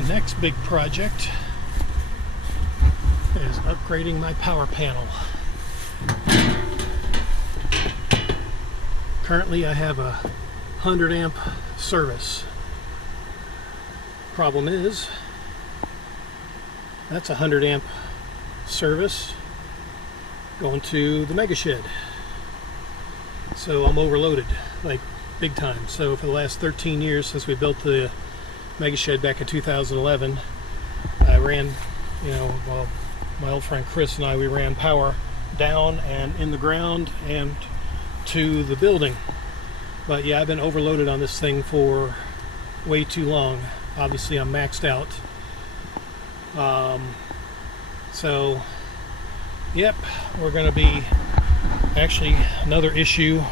The next big project is upgrading my power panel. Currently I have a 100 amp service. Problem is, that's a 100 amp service going to the mega shed. So I'm overloaded, like big time. So for the last 13 years since we built the mega shed back in 2011, I ran, well, my old friend Chris and I, we ran power down and in the ground and to the building. But yeah, I've been overloaded on this thing for way too long. Obviously I'm maxed out. So yep, we're going to be, actually another issue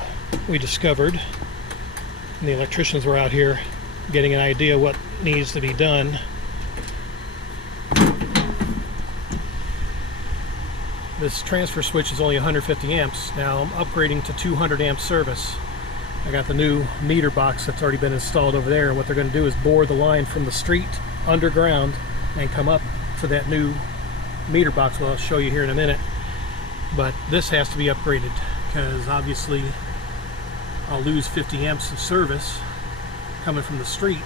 we discovered, and the electricians were out here getting an idea what needs to be done. This transfer switch is only 150 amps. Now I'm upgrading to 200 amp service. I got the new meter box that's already been installed over there, and what they're going to do is bore the line from the street underground and come up to that new meter box. Well, I'll show you here in a minute. But this has to be upgraded because obviously I'll lose 50 amps of service coming from the street.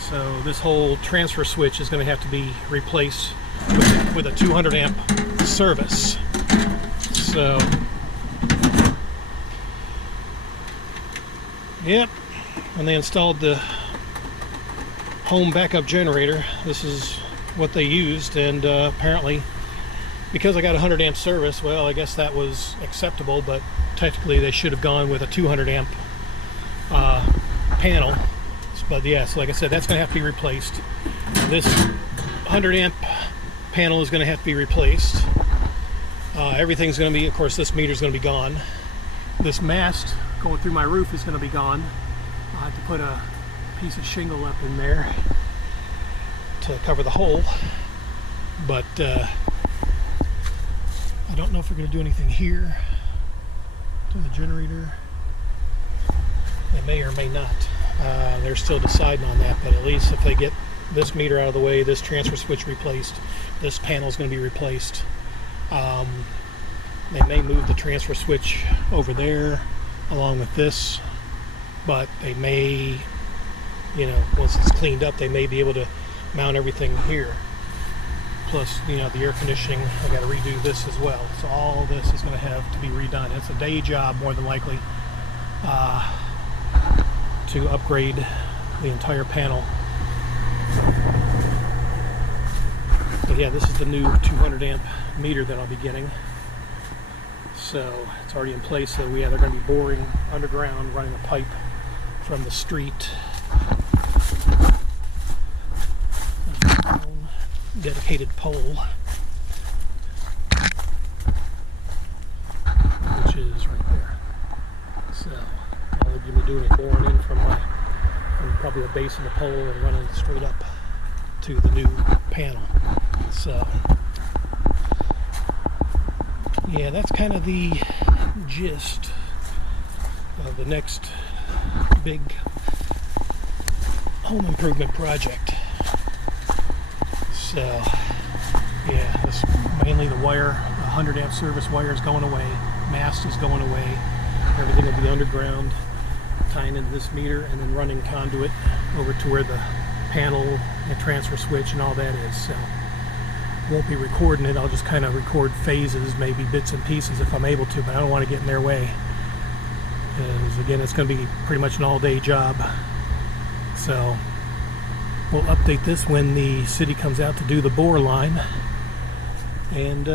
So this whole transfer switch is going to have to be replaced with a 200 amp service. So yep, when they installed the home backup generator, this is what they used, and apparently because I got a 100 amp service, well, I guess that was acceptable, but technically they should have gone with a 200 amp panel. But yeah, so like I said, that's going to have to be replaced. This 100 amp panel is going to have to be replaced. Everything's going to be, of course, this meter's going to be gone. This mast going through my roof is going to be gone. I have to put a piece of shingle up in there to cover the hole. But I don't know if we're going to do anything here to the generator. They may or may not. They're still deciding on that, but at least if they get this meter out of the way, this transfer switch replaced, this panel is going to be replaced. They may move the transfer switch over there along with this, but they may, once it's cleaned up, they may be able to mount everything here. Plus, the air conditioning, I got to redo this as well. So all this is going to have to be redone. It's a day job, more than likely, to upgrade the entire panel. But yeah, this is the new 200 amp meter that I'll be getting. So it's already in place. So they're going to be boring underground, running a pipe from the street. Dedicated pole, which is right there. So all they're going to be doing is boring in from probably the base of the pole and running straight up to the new panel. So yeah, that's kind of the gist of the next big home improvement project. So yeah, this mainly the wire, the 100 amp service wire is going away, mast is going away, everything will be underground, tying into this meter and then running conduit over to where the panel and transfer switch and all that is. So won't be recording it, I'll just kind of record phases, maybe bits and pieces if I'm able to, but I don't want to get in their way, because again, it's going to be pretty much an all-day job. So we'll update this when the city comes out to do the bore line, and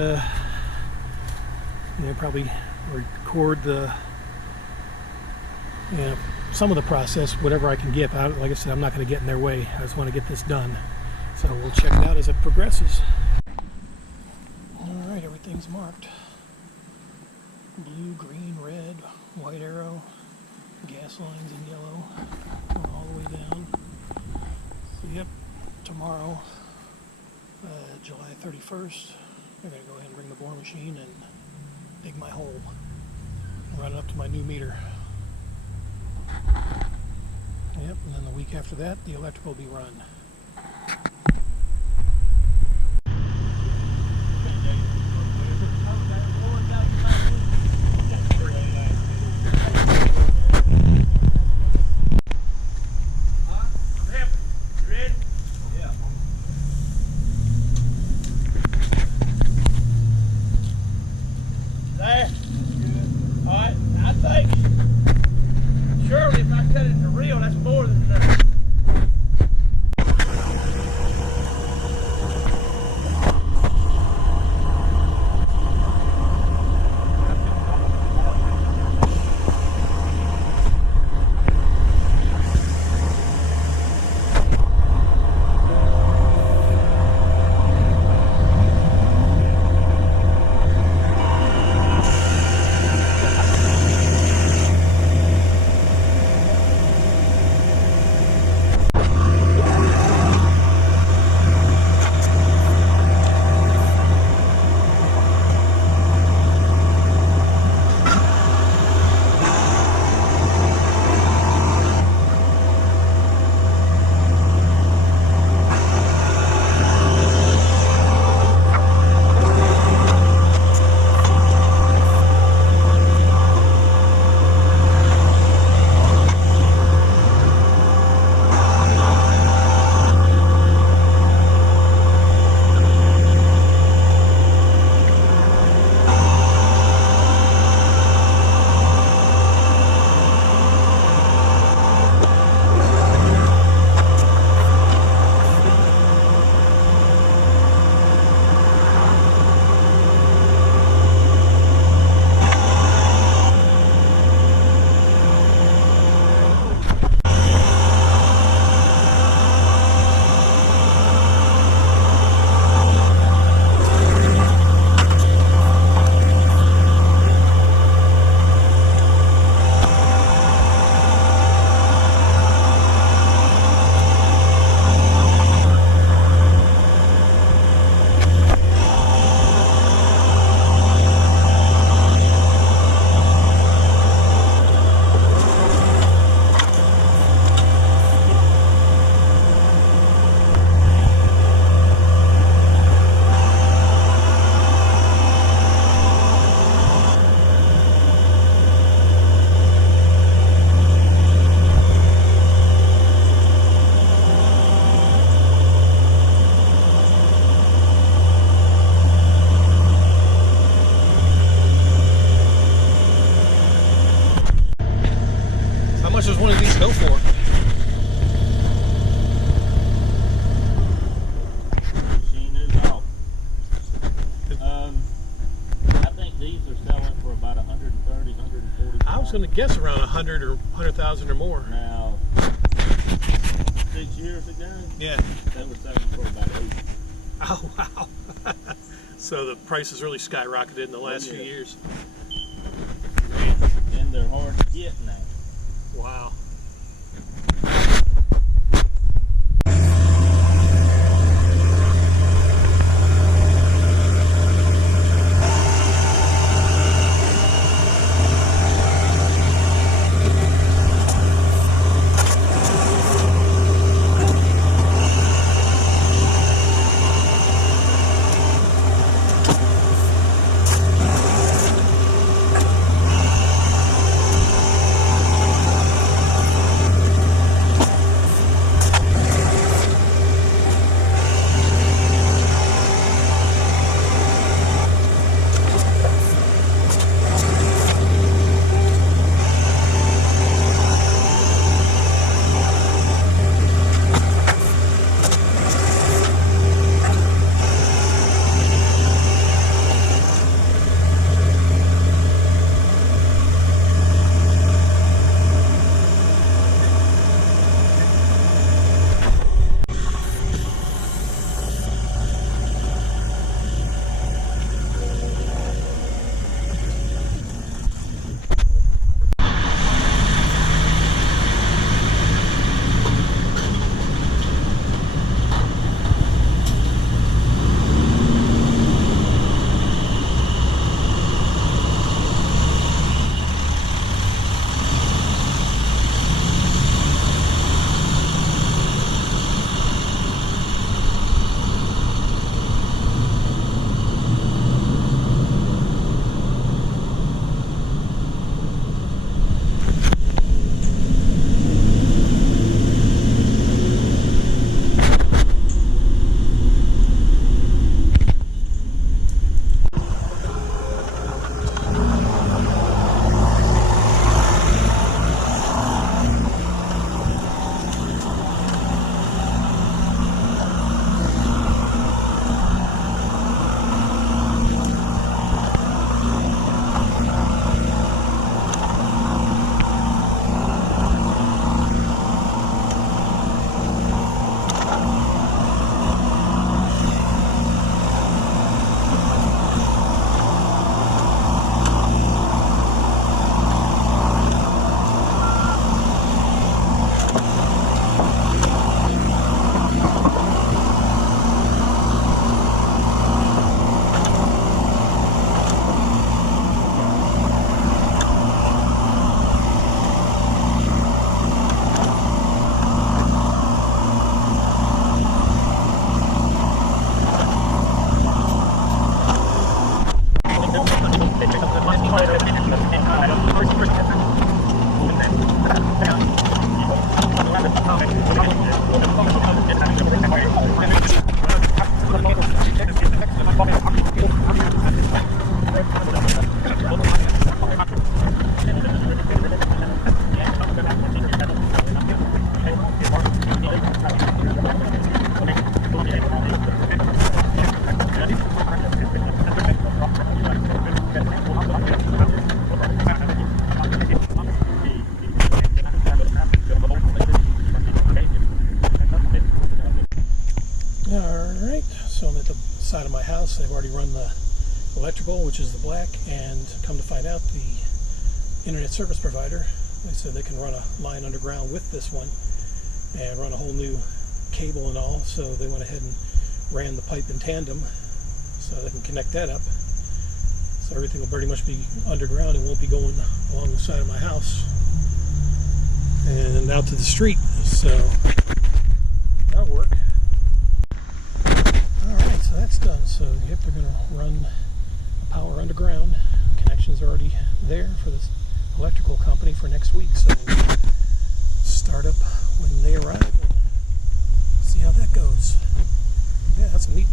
probably record the some of the process, whatever I can get. Like I said, I'm not going to get in their way. I just want to get this done. So we'll check it out as it progresses. All right, everything's marked: blue, green, red, white arrow, gas lines in yellow, all the way down. Yep, tomorrow, July 31st, I'm going to go ahead and bring the bore machine and dig my hole and run it up to my new meter. Yep, and then the week after that, the electrical will be run. cut it to real, that's more than enough. Much does one of these go for? Machine is off. I think these are selling for about 130, 140. I was going to guess around 100 or 100,000 or more. Now, 6 years ago, Yeah. they were selling for about 80. Oh wow. So the price has really skyrocketed in the last few yeah. years. And they're hard to get now. Wow. side of my house. They've already run the electrical, which is the black, and come to find out, the internet service provider, they said they can run a line underground with this one and run a whole new cable and all, so they went ahead and ran the pipe in tandem so they can connect that up. So everything will pretty much be underground and won't be going along the side of my house and out to the street, so that'll work. Alright, so that's done. So yep, they're going to run power underground. Connections are already there for this electrical company for next week, so we'll start up when they arrive and see how that goes. Yeah, that's a neat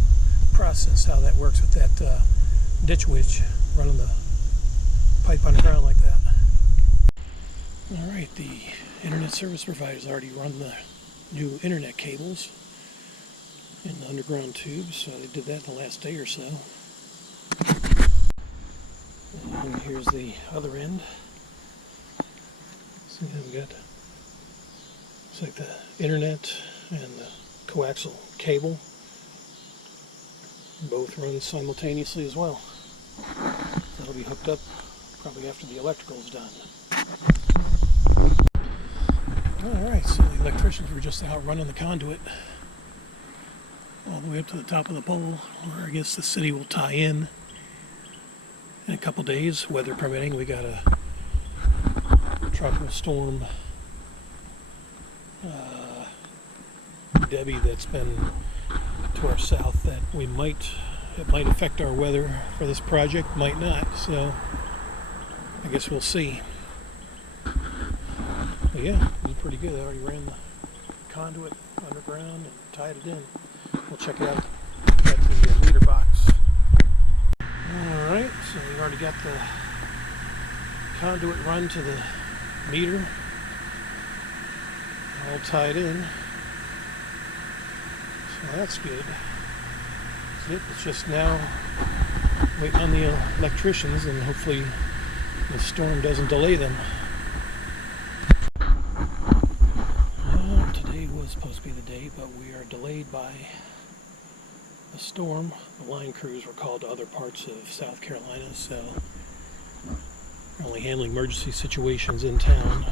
process how that works with that ditch witch running the pipe underground like that. Alright, the internet service provider's already run the new internet cables in the underground tubes, so they did that in the last day or so. And here's the other end. See, we got, it's like the internet and the coaxial cable both run simultaneously as well. That'll be hooked up probably after the electrical's done. Alright, so the electricians were just out running the conduit all the way up to the top of the pole, where I guess the city will tie in a couple days, weather permitting. We got a tropical storm Debbie that's been to our south that it might affect our weather for this project, might not, so I guess we'll see. But yeah, it was pretty good. I already ran the conduit underground and tied it in. We'll check it out at the meter box. Alright, so we've already got the conduit run to the meter, all tied in. So that's good. It's just now waiting on the electricians, and hopefully the storm doesn't delay them. Well, today was supposed to be the day, but we are delayed by a storm. The line crews were called to other parts of South Carolina, so we're only handling emergency situations in town.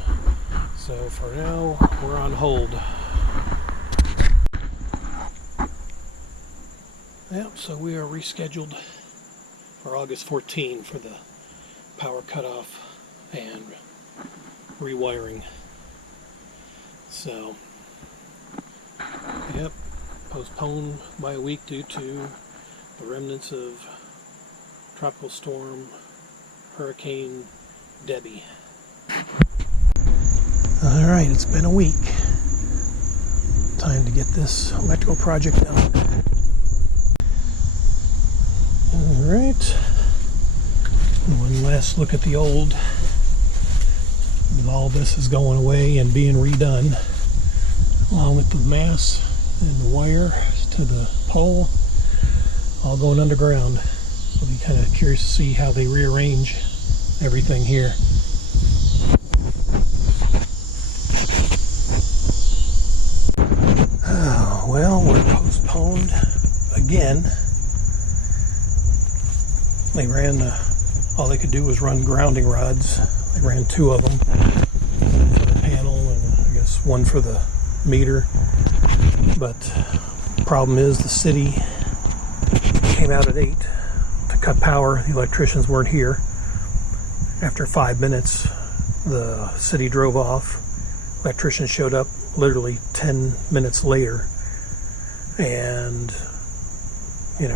So for now, we're on hold. Yep, so we are rescheduled for August 14 for the power cutoff and rewiring. So, yep, postponed by a week due to the remnants of Tropical Storm Hurricane Debbie. Alright, it's been a week. Time to get this electrical project done. Alright, one last look at the old. All this is going away and being redone, along with the mass and the wire to the pole, all going underground. So I'll be kind of curious to see how they rearrange everything here. Oh, well, we're postponed again. They ran, all they could do was run grounding rods. They ran 2 of them for the panel and I guess 1 for the meter. But the problem is the city came out at 8 to cut power. The electricians weren't here. After 5 minutes, the city drove off. Electricians showed up literally 10 minutes later, and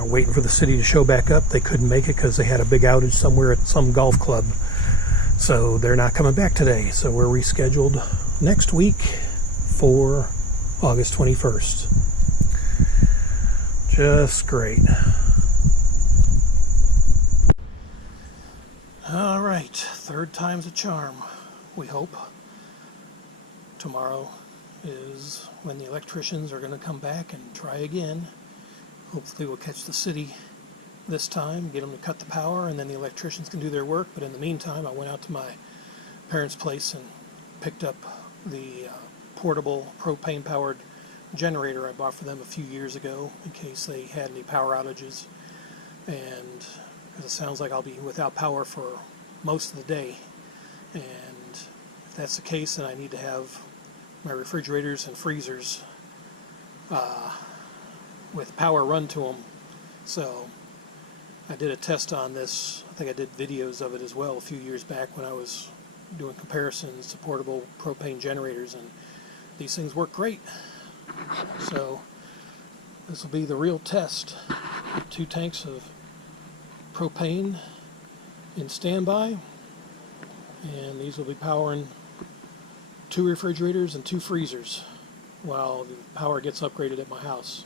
waiting for the city to show back up. They couldn't make it because they had a big outage somewhere at some golf club. So they're not coming back today. So we're rescheduled next week for August 21st. Just great. All right, 3rd time's a charm, we hope. Tomorrow is when the electricians are going to come back and try again. Hopefully we'll catch the city this time, get them to cut the power, and then the electricians can do their work. But in the meantime, I went out to my parents' place and picked up the portable propane-powered generator I bought for them a few years ago in case they had any power outages, and it sounds like I'll be without power for most of the day, and if that's the case, then I need to have my refrigerators and freezers with power run to them. So I did a test on this. I think I did videos of it as well a few years back when I was doing comparisons to portable propane generators, and these things work great. So this will be the real test. 2 tanks of propane in standby, and these will be powering 2 refrigerators and 2 freezers while the power gets upgraded at my house.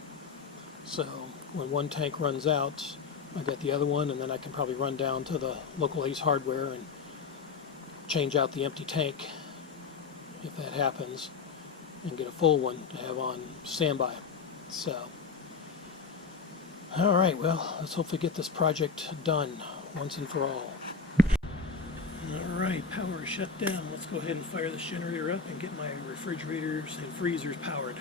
So when one tank runs out, I get the other one, and then I can probably run down to the local Ace Hardware and change out the empty tank if that happens, and get a full one to have on standby. So, alright, well, let's hopefully get this project done once and for all. Alright, power is shut down. Let's go ahead and fire this generator up and get my refrigerators and freezers powered.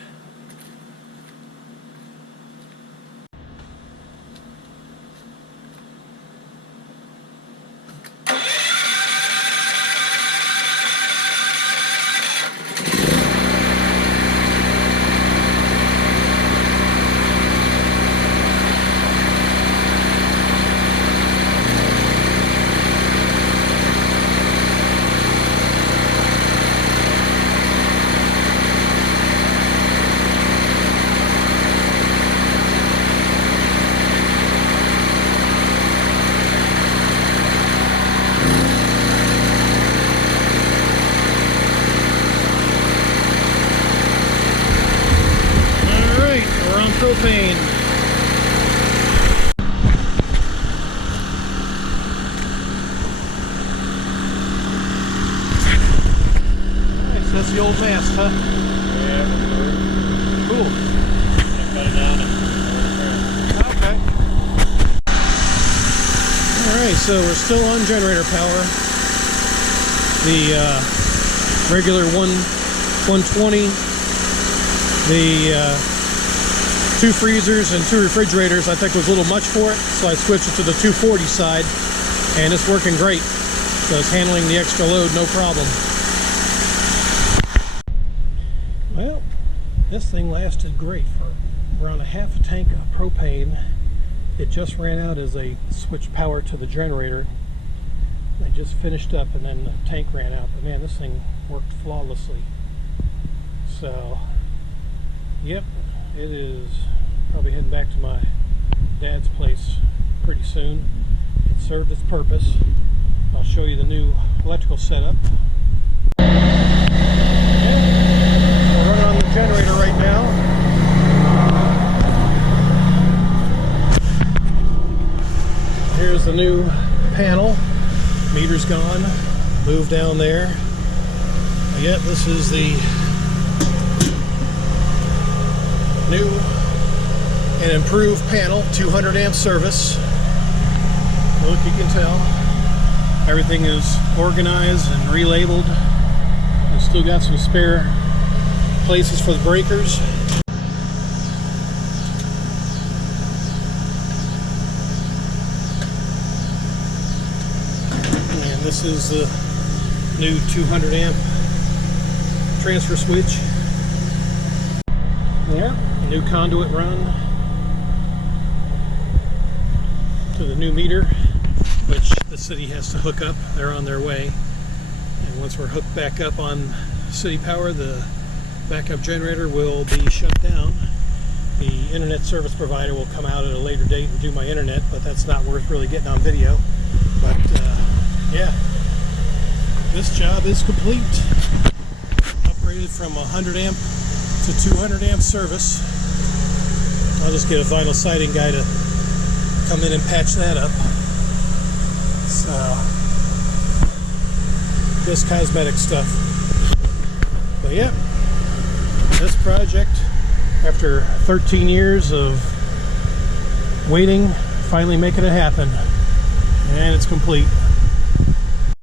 Propane. Alright, so that's the old mast, huh? Yeah. Cool. Cut it down and Okay. Alright, so we're still on generator power. The regular 120, the 2 freezers and 2 refrigerators I think was a little much for it, so I switched it to the 240 side, and it's working great. So it's handling the extra load no problem. Well, this thing lasted great for around a half a tank of propane. It just ran out as I switched power to the generator. I just finished up and then the tank ran out, but man, this thing worked flawlessly. So, yep. It is probably heading back to my dad's place pretty soon. It served its purpose. I'll show you the new electrical setup. Okay. We're running on the generator right now. Here's the new panel. Meter's gone. Move down there. Yep, this is the new and improved panel, 200 amp service. Look, you can tell everything is organized and relabeled. We've still got some spare places for the breakers. And this is the new 200 amp transfer switch. Yeah, new conduit run to the new meter, which the city has to hook up. They're on their way. And once we're hooked back up on city power, the backup generator will be shut down. The internet service provider will come out at a later date and do my internet, but that's not worth really getting on video. But yeah, this job is complete. Upgraded from 100 amp to 200 amp service. I'll just get a vinyl siding guy to come in and patch that up. So, just cosmetic stuff. But yeah, this project, after 13 years of waiting, finally making it happen, and it's complete.